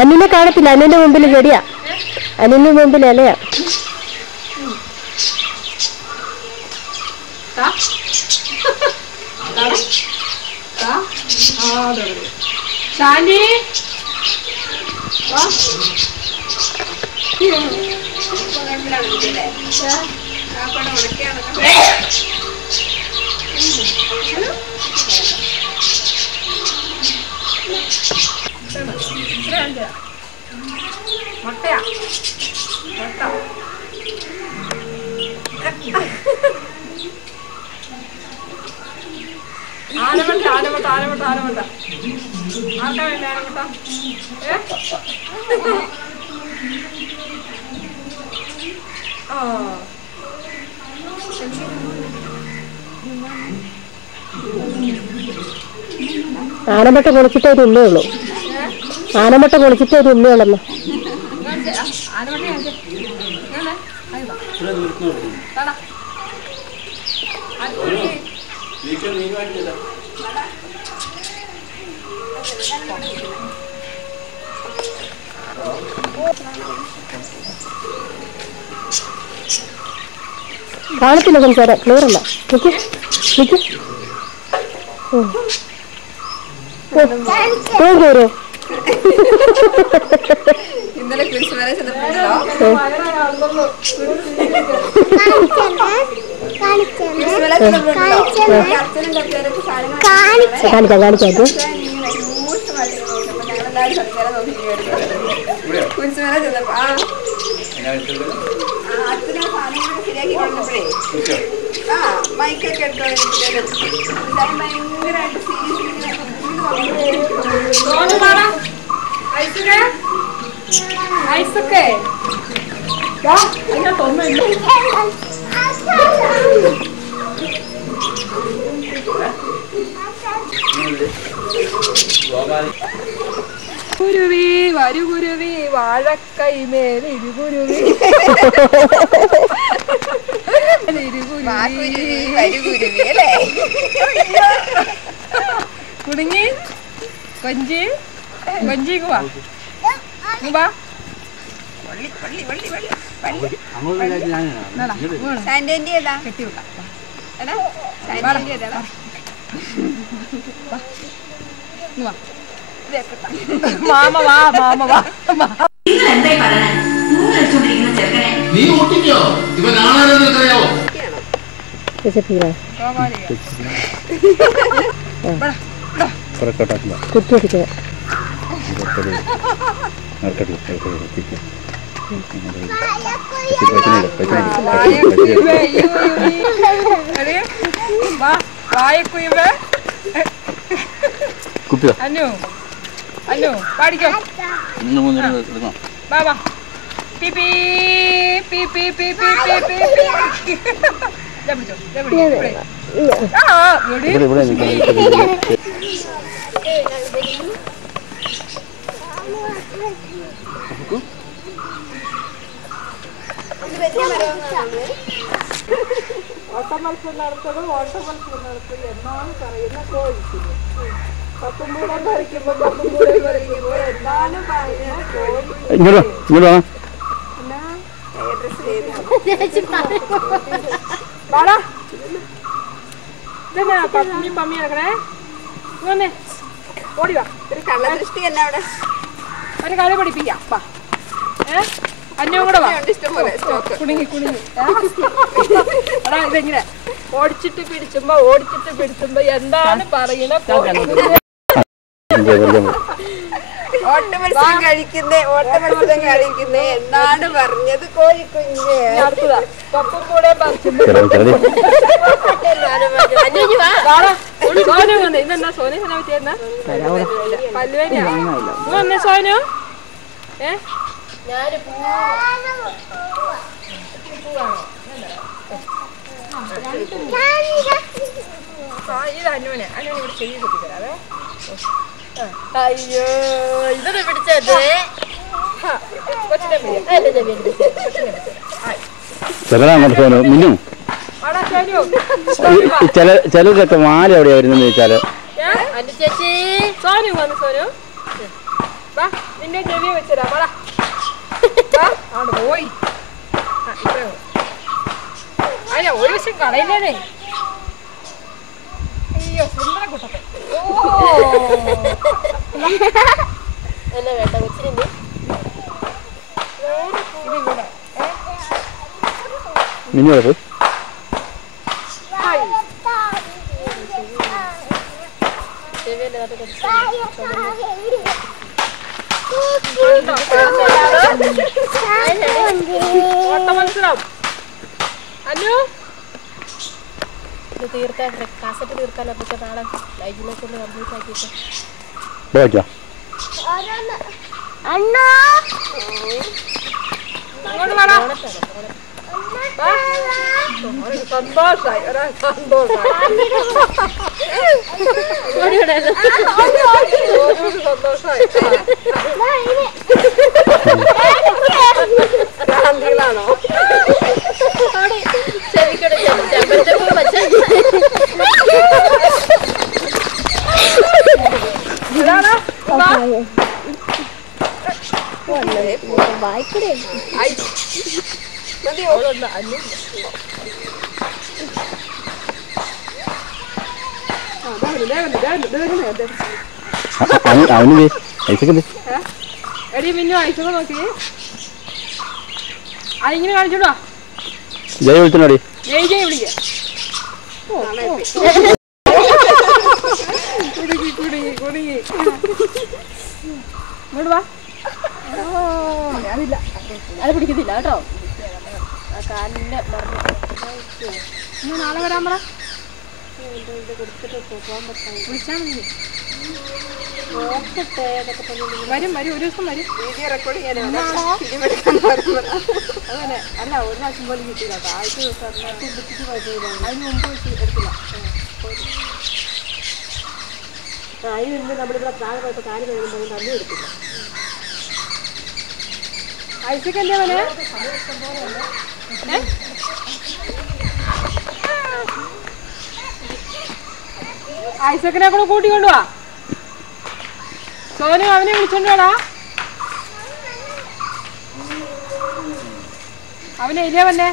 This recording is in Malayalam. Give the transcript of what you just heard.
അനിനെ കാണത്തില്ല. അനിന്റെ മുമ്പിൽ ചെടിയാ. അനിന്റെ മുമ്പിൽ ഇലയാ. മുട്ടയാ ആനമുട്ട ആനമുട്ട ആനമുട്ട ആനമുട്ട ആർക്കാ വേണ്ട ആനമുട്ട ആനമുട്ട പൊളിച്ചിട്ടേ ഒരു ഉമ്മയുള്ളൂ. ആനമുട്ട പൊളിച്ചിട്ടേ ഒരു ഉമ്മയുള്ളമ്മ. കാണത്തില്ല സംസാരം. ക്ലിയർ അല്ല. ഇന്നലെ കുരിശ് വരെ ചെന്നപ്പോഴല്ലോ അച്ഛനാ സാധനങ്ങളൊക്കെ ശരിയാക്കി കൊണ്ടപ്പോഴേ മൈക്കൊക്കെ എടുത്തോളൂ ഭയങ്കരമായിട്ട് ഐസൊക്കെ കുരുവി വരു കുരുവി വാഴക്കൈ മേൽ ഇരുകുരുവി കുടുങ്ങി കൊഞ്ചി കൊഞ്ചിക്കുവാ മാമ വാ മാമ വാ. അനു അനു പാടിക്കോ. വാ വാ പി പി പി പി പി പി പി ഓട്ടമത്സരം നടത്തത് ഓട്ടമത്സരം നടത്തത് എന്നാണ് പറയുന്ന കോഴിക്കുന്നു. പത്തുമ്പൂടം പറിക്കുമ്പോൾ പത്തുമ്പൂടം പറിക്കുമ്പോൾ എന്നാലും പറയുന്ന കോഴി. ഇതെന്നാ പമ്മി പമ്മി നടക്കണേ. ഇങ്ങനെ ഓടിവാ. ഒരു കള്ളദൃഷ്ടി തന്നെ അവിടെ. ഒരു കളി പഠിപ്പിക്കാം. വാ അന്യവും കൂടെ വാ. കുടുങ്ങി കുടുങ്ങി. എടാ ഇതെങ്ങനെ ഓടിച്ചിട്ട് പിടിച്ചുമ്പോ എന്താണ് പറയണ? ഓട്ടമത്സരം കഴിക്കുന്നേ എന്നാണ് പറഞ്ഞത് കോഴിക്കുഞ്ഞ്. അടുത്തതാ പപ്പും കൂടെ സോനു വന്നേ. ഇതെന്നാ സോനു പറ്റിയെന്നാ പല്ലുവേനാ വന്നേ സോനു. ഇത് അനുവിനെ ഇവിടെ ചെയ്ത് കുത്തിത്തരാവേ. അയ്യോ ഇതൊക്കെ പിടിച്ചത് കൊച്ചിനെ മിന്നു ചിലതൊക്കെ മാല എവിടെയാ വരുന്നെന്ന് ചോദിച്ചാല് ചേച്ചി സോനു വന്നു സോനു നിന്റെ ചെവിയെ വെച്ചരാ മോളാ അവിടെ പോയി അയ്യ ഒരു വശം കളയില്ലേ അയ്യോ സുന്ദര കുട്ടപ്പൻ എന്നാ വേണ്ട കൊച്ചിനുണ്ട് മിന്നു പോയി മനസ്സിലാവും അനു ഇത് തീർത്താ കാസറ്റ് തീർത്താലോ പക്ഷെ നാളെ ലൈഫിനെ കൊണ്ട് കംപ്ലീറ്റ് ആക്കിയിട്ട് അങ്ങോട്ട് വേണം സന്തോഷായി സന്തോഷായി ഗാന്ധികളാണോ ചെവിക്കോടെ ചെമ്പരത്തപ്പൂ വെച്ച വായിക്കടേ എടി മിന്നു അയച്ചോ നോക്കി അതിങ്ങനെ കാണിച്ചോടാ ജയ വിളിച്ചോടി ജയ് ജയ് വിളിക്ക കുടുങ്ങി കുടുങ്ങി കുടുങ്ങി ഇങ്ങോട്ട് വാ അതില്ല അത് പിടിക്കത്തില്ല കേട്ടോ ആ കാലിന്റെ മറന്നു ഇന്ന് നാളെ വരാൻ പറ കൊടുത്തിട്ട് പോകാൻ പറ്റാൻ വിളിച്ചാൽ മതി നോക്കട്ടെ അതൊക്കെ പറഞ്ഞു വരും വരും ഒരു ദിവസം വരും വീഡിയോ റെക്കോർഡ് ചെയ്യാനോ അങ്ങനെ അല്ല ഒരു പ്രാവശ്യം പോലും കിട്ടില്ല ആഴ്ച ദിവസം അതിന് മുമ്പ് എടുത്തില്ല അതിന് മുമ്പ് നമ്മളിവിടെ താഴെ പോയപ്പോൾ കാല് കഴിയുമ്പോൾ തന്നു എടുത്തില്ല ഐസക്ക് എന്താ പോലെ ഐസക്കിനെ കൂടെ കൂട്ടിക്കൊണ്ടുവാ സോനു അവനെ വിളിച്ചോണ്ട് വേടാ അവനെ ഇല്ലേ വന്നെ